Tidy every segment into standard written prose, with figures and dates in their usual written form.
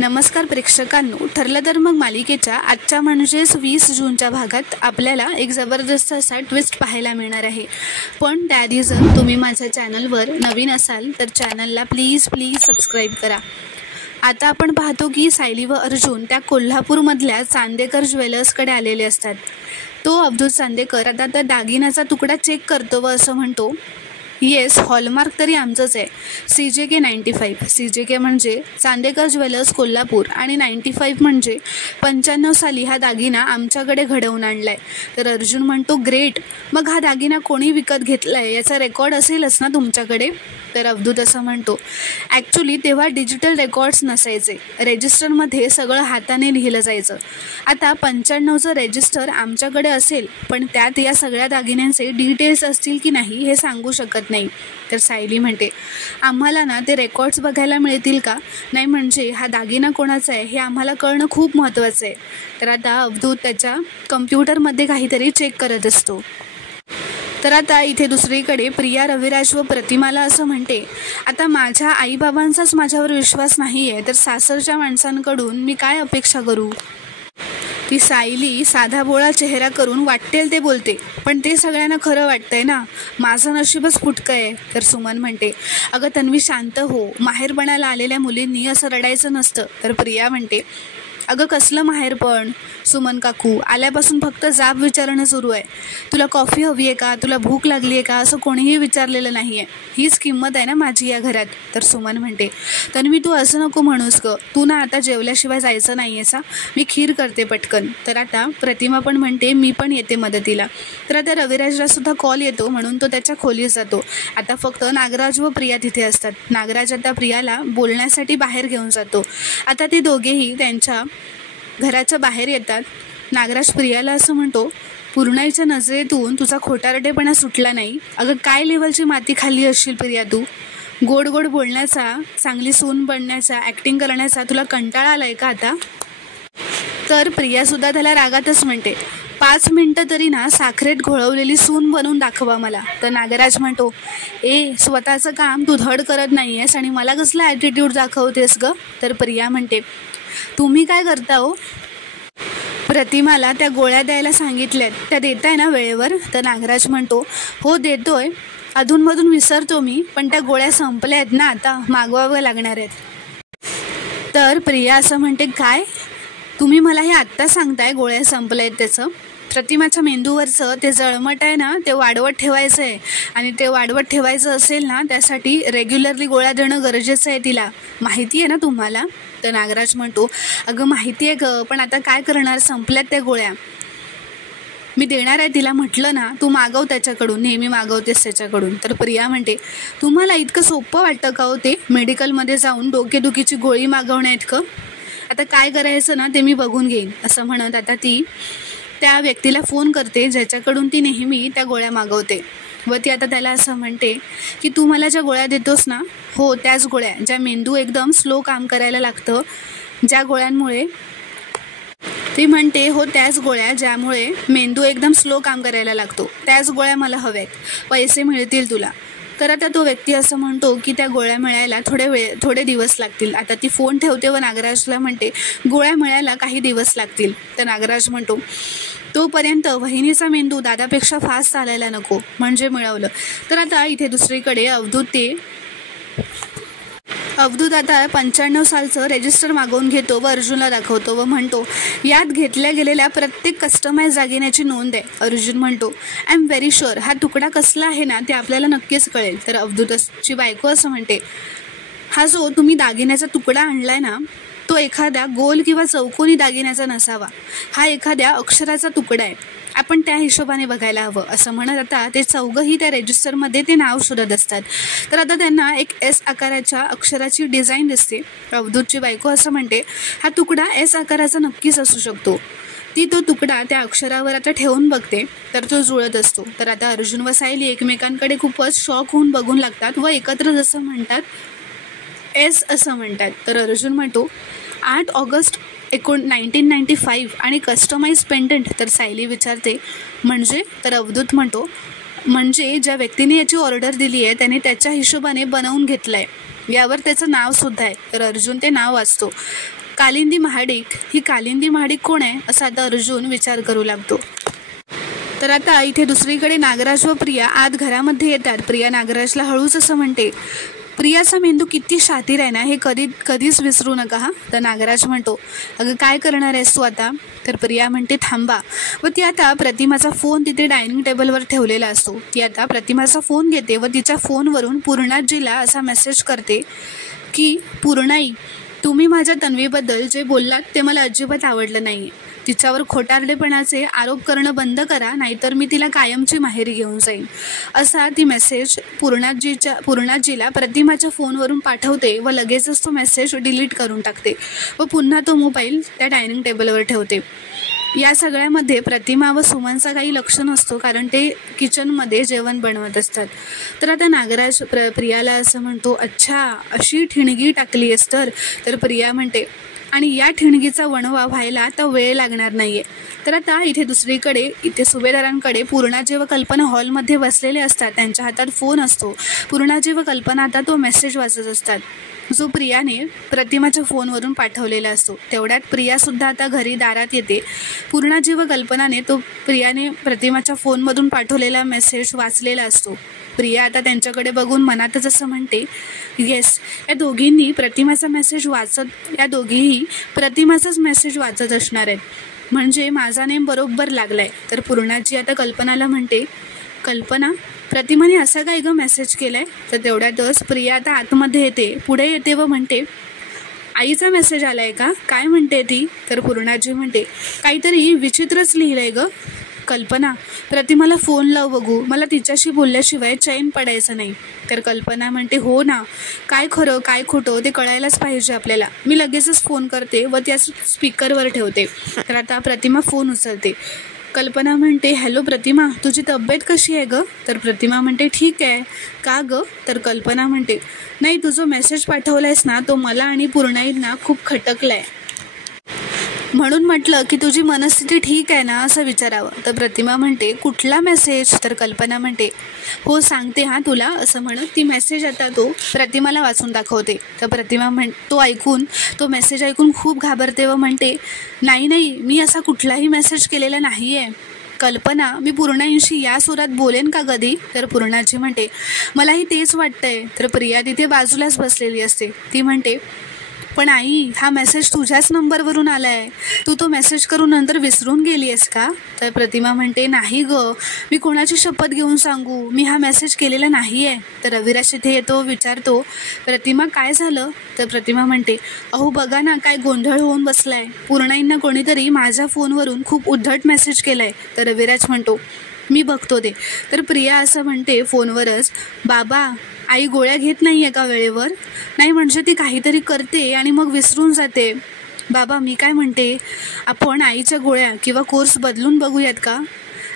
नमस्कार प्रेक्षकांनो, ठरलं तर मग मालिकेच्या आजच्या म्हणजेच 20 जूनच्या भागात आपल्याला एक जबरदस्त असा ट्विस्ट पाहायला मिळणार आहे. पण त्याआधी जर तुम्ही माझ्या चॅनलवर नवीन असाल तर चॅनलला प्लीज सबस्क्राईब करा. आता आपण पाहतो की सायली व अर्जुन त्या कोल्हापूरमधल्या चांदेकर ज्वेलर्सकडे आलेले असतात. तो अब्दुल चांदेकर आता त्या दागिन्याचा तुकडा चेक करतो व असं म्हणतो, येस, हॉलमार्क तरी आमचंच आहे, CJK 95. CJK म्हणजे चांदेकर ज्वेलर्स कोल्हापूर आणि 95 म्हणजे 95 साली हा दागिना आमच्याकडे घडवून आणला आहे. तर अर्जुन म्हणतो, ग्रेट, मग हा दागिना कोणी विकत घेतला आहे याचा रेकॉर्ड असेलच ना तुमच्याकडे. तर अब्दुल असं म्हणतो, ॲक्च्युली तेव्हा डिजिटल रेकॉर्ड्स नसायचे, रजिस्टरमध्ये सगळं हाताने लिहिलं जायचं. आता 95चं रजिस्टर आमच्याकडे असेल, पण त्यात या सगळ्या दागिन्यांचे डिटेल्स असतील की नाही हे सांगू शकत नाही. तर सायली म्हणते, आम्हाला ना ते रेकॉर्ड्स बघायला मिळतील का? नाही म्हणजे हा दागिना कोणाचा आहे हे आम्हाला कळणं खूप महत्त्वाचं आहे. तर आता अब्दुल त्याच्या कम्प्युटरमध्ये काहीतरी चेक करत असतो. तर आता इथे दुसरीकडे प्रिया रविराज व प्रतिमाला असं म्हणते, आता माझ्या आईबाबांचाच माझ्यावर विश्वास नाही आहे तर सासरच्या माणसांकडून मी काय अपेक्षा करू? ती सायली साधा भोळा चेहरा करून वाटेल ते बोलते, पण ते सगळ्यांना खरं वाटतंय ना, माझं नशीबच फुटकं आहे. तर सुमन म्हणते, अगं तन्वी शांत हो, माहेरपणाला आलेल्या मुलींनी असं रडायचं नसतं. तर प्रिया म्हणते, अगं कसलं माहेरपण सुमन काकू, आल्यापासून फक्त जाब विचारणं सुरू आहे. तुला कॉफी हवी आहे का, तुला भूक लागली आहे का, असं कोणीही विचारलेलं नाही आहे. हीच किंमत आहे ना माझी या घरात. तर सुमन म्हणते, तन्वी तू असं नको म्हणूस ग, तू ना आता जेवल्याशिवाय जायचं नाही आहेसा, मी खीर करते पटकन. तर आता प्रतिमा पण म्हणते, मी पण येते मदतीला. तर आता रविराजला सुद्धा कॉल येतो म्हणून तो त्याच्या खोलीत जातो. आता फक्त नागराज व प्रिया तिथे असतात. नागराज आता प्रियाला बोलण्यासाठी बाहेर घेऊन जातो. आता ते दोघेही त्यांच्या घराच्या बाहेर येतात. नागराज प्रियाला असं म्हणतो, पूर्णाईच्या नजरेतून तुझा खोटारडेपणा सुटला नाही. अगं काय लेवलची माती खाल्ली असशील प्रिया तू. गोड गोड बोलण्याचा, चांगली सून बनण्याचा, ॲक्टिंग करण्याचा तुला कंटाळा आलाय का आता? तर प्रियासुद्धा त्याला रागातच म्हणते, 5 मिनटं तरी ना साखरेत घोळवलेली सून बनवून दाखवा मला. तर नागराज म्हणतो, स्वतःचं काम तू धड करत नाही आहेस आणि मला कसला ॲटिट्यूड दाखवतेस ग. तर प्रिया म्हणते, तुम्ही काय करता हो? प्रतिमाला त्या गोळ्या द्यायला सांगितल्यात, त्या देताय ना वेळेवर? तर नागराज म्हणतो, हो देतोय, अधूनमधून विसरतो मी, पण त्या गोळ्या संपल्या आहेत ना, आता मागवाव्या लागणार आहेत. तर प्रिया असं म्हणते, काय तुम्ही मला हे आत्ता सांगताय गोळ्या संपल्या आहेत त्याचं? प्रतिमाच्या मेंदूवरचं ते जळमट आहे ना, ते वाढवत ठेवायचं आहे आणि ते वाढवत ठेवायचं असेल ना त्यासाठी रेग्युलरली गोळ्या देणं गरजेचं आहे तिला, माहिती आहे ना तुम्हाला? तर नागराज म्हणतो, अगं माहिती आहे ग, पण आता काय करणार, संपल्यात त्या गोळ्या, मी देणार आहे तिला म्हटलं ना, तू मागव त्याच्याकडून, नेहमी मागवतेस त्याच्याकडून. तर प्रिया म्हणते, तुम्हाला इतकं सोपं वाटतं का हो ते मेडिकलमध्ये जाऊन डोकेदुखीची गोळी मागवण्या इतकं? आता काय करायचं ना ते मी बघून घेईन. असं म्हणत आता ती त्या व्यक्तीला फोन करते ज्याच्याकडून ती नेहमी त्या गोळ्या मागवते व ती आता त्याला असं म्हणते की तू मला ज्या गोळ्या देतोस ना, हो त्याच गोळ्या ज्या मेंदू एकदम स्लो काम करायला लागतं, ज्या गोळ्यांमुळे ती म्हणते, हो त्याच गोळ्या ज्यामुळे मेंदू एकदम स्लो काम करायला लागतो, त्याच गोळ्या मला हव्यात, पैसे मिळतील तुला. तर आता तो व्यक्ती असं म्हणतो की त्या गोळ्या मिळायला थोडे दिवस लागतील. आता ती फोन ठेवते व नागराजला म्हणते, गोळ्या मिळायला काही दिवस लागतील. तर नागराज म्हणतो, तोपर्यंत वहिनीचा मेंदू दादापेक्षा फास्ट चालायला नको, म्हणजे मिळवलं. तर आता इथे दुसरीकडे अवधूत आता 95 सालचं रजिस्टर मागवून घेतो व अर्जुनला दाखवतो व म्हणतो, यात घेतल्या गेलेल्या प्रत्येक कस्टमाइज दागिन्याची नोंद आहे. अर्जुन म्हणतो, आय एम व्हेरी शुअर, हा तुकडा कसला आहे ना ते आपल्याला नक्कीच कळेल. तर अवधूतची बायको असं म्हणते, हा जो तुम्ही दागिन्याचा तुकडा आणलाय ना तो एखाद्या गोल किंवा चौकोनी दागिन्याचा नसावा, हा एखाद्या अक्षराचा तुकडा आहे, आपण त्या हिशोबाने बघायला हवं. असं म्हणत आता ते चौघंही त्या रजिस्टरमध्ये ते नाव शोधत असतात. तर आता त्यांना एक S आकाराच्या अक्षराची डिझाईन दिसते. अवधूतची बायको असं म्हणते, हा तुकडा S आकाराचा नक्कीच असू शकतो. ती तो तुकडा त्या अक्षरावर आता ठेवून बघते तर तो जुळत असतो. तर आता अर्जुन व सायली एकमेकांकडे खूपच शॉक होऊन बघून लागतात व एकत्र जसं म्हणतात S असं म्हणतात. तर अर्जुन म्हणतो, 8 ऑगस्ट 1995 आणि कस्टमाइज पेंडंट. तर सायली विचारते, म्हणजे? तर अवधूत म्हणतो, म्हणजे ज्या व्यक्तीने याची ऑर्डर दिली आहे त्याने त्याच्या हिशोबाने बनवून घेतलं आहे, यावर त्याचं नावसुद्धा आहे. तर अर्जुन ते नाव वाचतो. कालिंदी महाडिक, ही कालिंदी महाडिक कोण आहे असा आता अर्जुन विचार करू लागतो. तर आता इथे दुसरीकडे नागराज व प्रिया आत घरामध्ये येतात. प्रिया नागराजला हळूच असं म्हणते, प्रियाचा मेंदू किती शातीर आहे ना, हे कधीच विसरू नका हा. तर नागराज म्हणतो, अगं काय करणार आहेस तू आता? तर प्रिया म्हणते थांबा. व ती आता प्रतिमाचा फोन तिथे डायनिंग टेबलवर ठेवलेला असतो. ती आता प्रतिमाचा फोन घेते व तिच्या फोनवरून पूर्णाजीला असा मेसेज करते की, पूर्णाई, तुम्ही माझ्या तन्वीबद्दल जे बोललात ते मला अजिबात आवडलं नाही. तिच्यावर खोटारडेपणाचे आरोप करणं बंद करा, नाहीतर मी तिला कायमची माहेरी घेऊन जाईन. असा ती मेसेज पूर्णाजीला प्रतिमाच्या फोनवरून पाठवते व लगेचच तो मेसेज डिलीट करून टाकते व पुन्हा तो मोबाईल त्या डायनिंग टेबलवर ठेवते. या सगळ्यामध्ये प्रतिमा व सुमनचा काही लक्ष नसतो, कारण ते किचनमध्ये जेवण बनवत असतात. तर आता नागराज प्रियाला असं म्हणतो, अच्छा अशी ठिणगी टाकली आहेस तर प्रिया म्हणते, आणि या ठिणगीचा वणवा व्हायला आता वेळ लागणार नाही आहे. तर आता इथे सुभेदारांकडे पूर्णाजी व कल्पना हॉलमध्ये बसलेले असतात. त्यांच्या हातात फोन असतो. पूर्णाजी व कल्पना आता तो मेसेज वाचत असतात जो प्रियाने प्रतिमाच्या फोनवरून पाठवलेला असतो. तेवढ्यात प्रियासुद्धा आता घरी दारात येते. पूर्णाजी व कल्पनाने तो प्रियाने प्रतिमाच्या फोनमधून पाठवलेला मेसेज वाचलेला असतो. प्रिया आता त्यांच्याकडे बघून मनातच असं म्हणते, येस, या दोघीही प्रतिमाचाच मेसेज वाचत असणार आहेत, म्हणजे माझा नेम बरोबर लागलाय. तर पूर्णाजी आता कल्पनाला म्हणते, कल्पना, प्रतिमाने असा काय गं मेसेज केलाय? तर तेवढ्यातच प्रिया आता आतमध्ये पुढे येते व म्हणते, आईचा मेसेज आलाय का? काय म्हणते ती? तर पूर्णाजी म्हणते, काहीतरी विचित्रच लिहिलंय गं. कल्पना, प्रतिमाला फोन लाव बघू, मला तिच्याशी बोलल्याशिवाय चैन पडायचं नाही. तर कल्पना म्हणते, हो ना, काय खरं काय खोटं ते कळायलाच पाहिजे आपल्याला. मी लगेचच फोन करते व त्या स्पीकरवर ठेवते. तर आता प्रतिमा फोन उचलते. कल्पना म्हणते, हॅलो प्रतिमा, तुझी तब्येत कशी आहे गं? तर प्रतिमा म्हणते, ठीक आहे. का गं? तर कल्पना म्हणते, नाही, तू जो मेसेज पाठवलायस ना तो मला आणि पूर्णाईंना खूप खटकलाय, म्हणून म्हटलं की तुझी मनस्थिती ठीक आहे ना असं विचारावं. तर प्रतिमा म्हणते, कुठला मेसेज? तर कल्पना म्हणते, हो सांगते हां तुला, असं म्हणत ती मेसेज आता तो प्रतिमाला वाचून दाखवते. तर प्रतिमा तो मेसेज ऐकून खूप घाबरते व म्हणते, नाही, मी असा कुठलाही मेसेज केलेला नाही आहे. कल्पना, मी पूर्णाईंशी या सुरात बोलेन का कधी? तर पूर्णाची म्हणते, मलाही तेच वाटतंय. तर प्रिया तिथे बाजूलाच बसलेली असते. ती म्हणते, पण आई, हा मेसेज तुझ्याच नंबरवरून आला आहे, तू तो मेसेज करून नंतर विसरून गेली आहेस का? तर प्रतिमा म्हणते, नाही गं, मी कोणाची शपथ घेऊन सांगू, मी हा मेसेज केलेला नाही आहे. तर रविराज तिथे येतो, विचारतो, प्रतिमा काय झालं? तर प्रतिमा म्हणते, अहो बघा ना, काय गोंधळ होऊन बसलाय, पूर्णाईंना कोणीतरी माझ्या फोनवरून खूप उद्धट मेसेज केलाय. तर रविराज म्हणतो, मी बघतो ते. तर प्रिया असं म्हणते फोनवरच, बाबा, आई गोळ्या घेत नाही आहे का वेळेवर? नाही, म्हणजे ती काहीतरी करते आणि मग विसरून जाते. बाबा, मी काय म्हणते, आपण आईच्या गोळ्या किंवा कोर्स बदलून बघूयात का?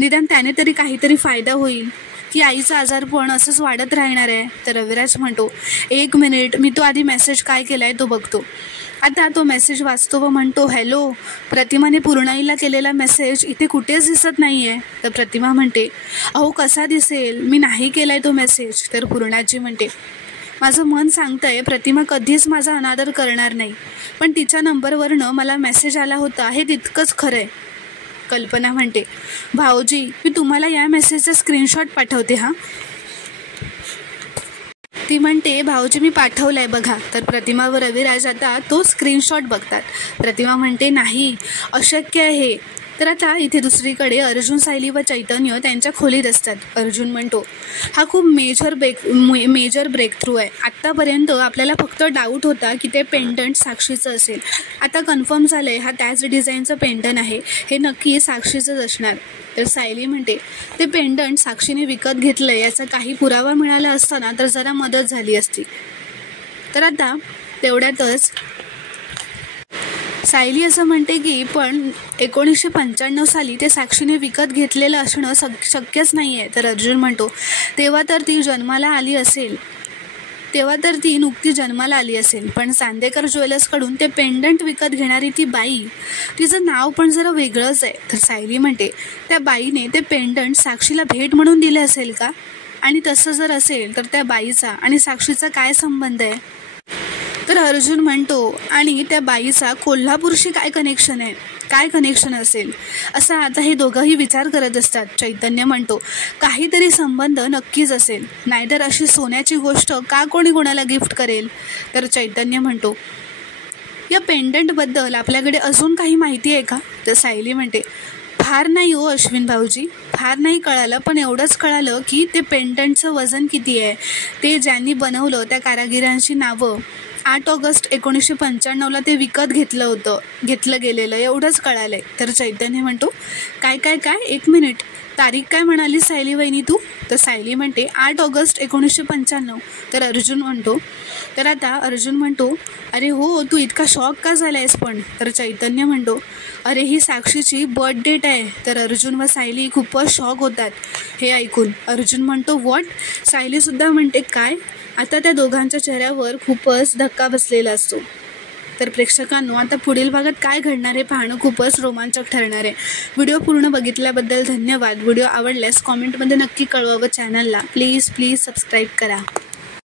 निदान त्याने तरी काहीतरी फायदा होईल, की आईचा आजारपण असंच वाढत राहणार आहे. तर रविराज म्हणतो, एक मिनिट, मी तो आधी मेसेज काय केला आहे तो बघतो. आता तो मेसेज वाचतो व म्हणतो, हॅलो, प्रतिमाने पूर्णाईला केलेला मेसेज इथे कुठेच दिसत नाही आहे. तर प्रतिमा म्हणते, अहो कसा दिसेल, मी नाही केलाय तो मेसेज. तर पूर्णाजी म्हणते, माझं मन सांगतंय प्रतिमा कधीच माझा अनादर करणार नाही, पण तिच्या नंबरवरनं मला मेसेज आला होता हे तितकंच खरं आहे. कल्पना म्हणते, भाऊजी, मी तुम्हाला या मेसेजचा स्क्रीनशॉट पाठवते हां. ती म्हणते, भाऊजी मी पाठवलाय बघा. तर प्रतिमा व रविराज आता तो स्क्रीनशॉट बघतात. प्रतिमा म्हणते, नाही, अशक्य आहे. तर आता इथे दुसरीकडे अर्जुन, सायली व चैतन्य त्यांच्या खोलीत असतात. अर्जुन म्हणतो, हा खूप मेजर ब्रेक थ्रू आहे. आत्तापर्यंत आपल्याला फक्त डाऊट होता की ते पेंडंट साक्षीचं असेल. आता कन्फर्म झालं आहे, हा त्याच डिझाईनचं पेंडंट आहे, हे नक्की साक्षीचंच असणार. तर सायली म्हणते, ते पेंडंट साक्षीने विकत घेतलं याचा काही पुरावा मिळाला असताना तर जरा मदत झाली असती. तर आता तेवढ्यातच सायली असं म्हणते की पण 1995 साली ते साक्षीने विकत घेतलेलं असणं शक्यच नाही आहे. तर अर्जुन म्हणतो, तेव्हा तर ती नुकती जन्माला आली असेल, पण चांदेकर ज्वेलर्सकडून ते पेंडंट विकत घेणारी ती बाई, तिचं नाव पण जरा वेगळंच आहे. तर सायली म्हणते, त्या बाईने ते पेंडंट साक्षीला भेट म्हणून दिले असेल का? आणि तसं जर असेल तर त्या बाईचा आणि साक्षीचा काय संबंध आहे? तर अर्जुन म्हणतो, आणि त्या बाईचा कोल्हापूरशी काय कनेक्शन आहे, काय कनेक्शन असेल, असा आता हे दोघंही विचार करत असतात. चैतन्य म्हणतो, काहीतरी संबंध नक्कीच असेल, नाहीतर अशी सोन्याची गोष्ट का कोणी कोणाला गिफ्ट करेल. तर चैतन्य म्हणतो, या पेंडंटबद्दल आपल्याकडे अजून काही माहिती आहे का. तर सायली म्हणते, फार नाही हो अश्विन भाऊजी, फार नाही कळालं, पण एवढंच कळालं की ते पेंडंटचं वजन किती आहे, ते ज्यांनी बनवलं त्या कारागिरांची नावं, 8 ऑगस्ट 1995ला ते विकत घेतलं गेलेलं, एवढंच कळालं आहे. तर चैतन्य म्हणतो, काय काय काय, 1 मिनिट, तारीख काय म्हणाली सायली वहिनी तू. तर सायली म्हणते 8 ऑगस्ट 1995. तर अर्जुन म्हणतो, अरे हो, तू इतका शॉक का झालायस पण. तर चैतन्य म्हणतो, अरे ही साक्षीची बर्थ डेट आहे. तर अर्जुन व सायली खूपच शॉक होतात हे ऐकून. अर्जुन म्हणतो, व्हॉट. सायलीसुद्धा म्हणते, काय. आता त्या दोघांच्या चेहऱ्यावर खूपच धक्का बसलेला असतो. तर प्रेक्षकांनो, आता पुढील भागात काय घडणार हे पाहणं खूपच रोमांचक ठरणार आहे. व्हिडिओ पूर्ण बघितल्याबद्दल धन्यवाद. व्हिडिओ आवडल्यास कॉमेंटमध्ये नक्की कळवा व चॅनलला प्लीज सबस्क्राईब करा.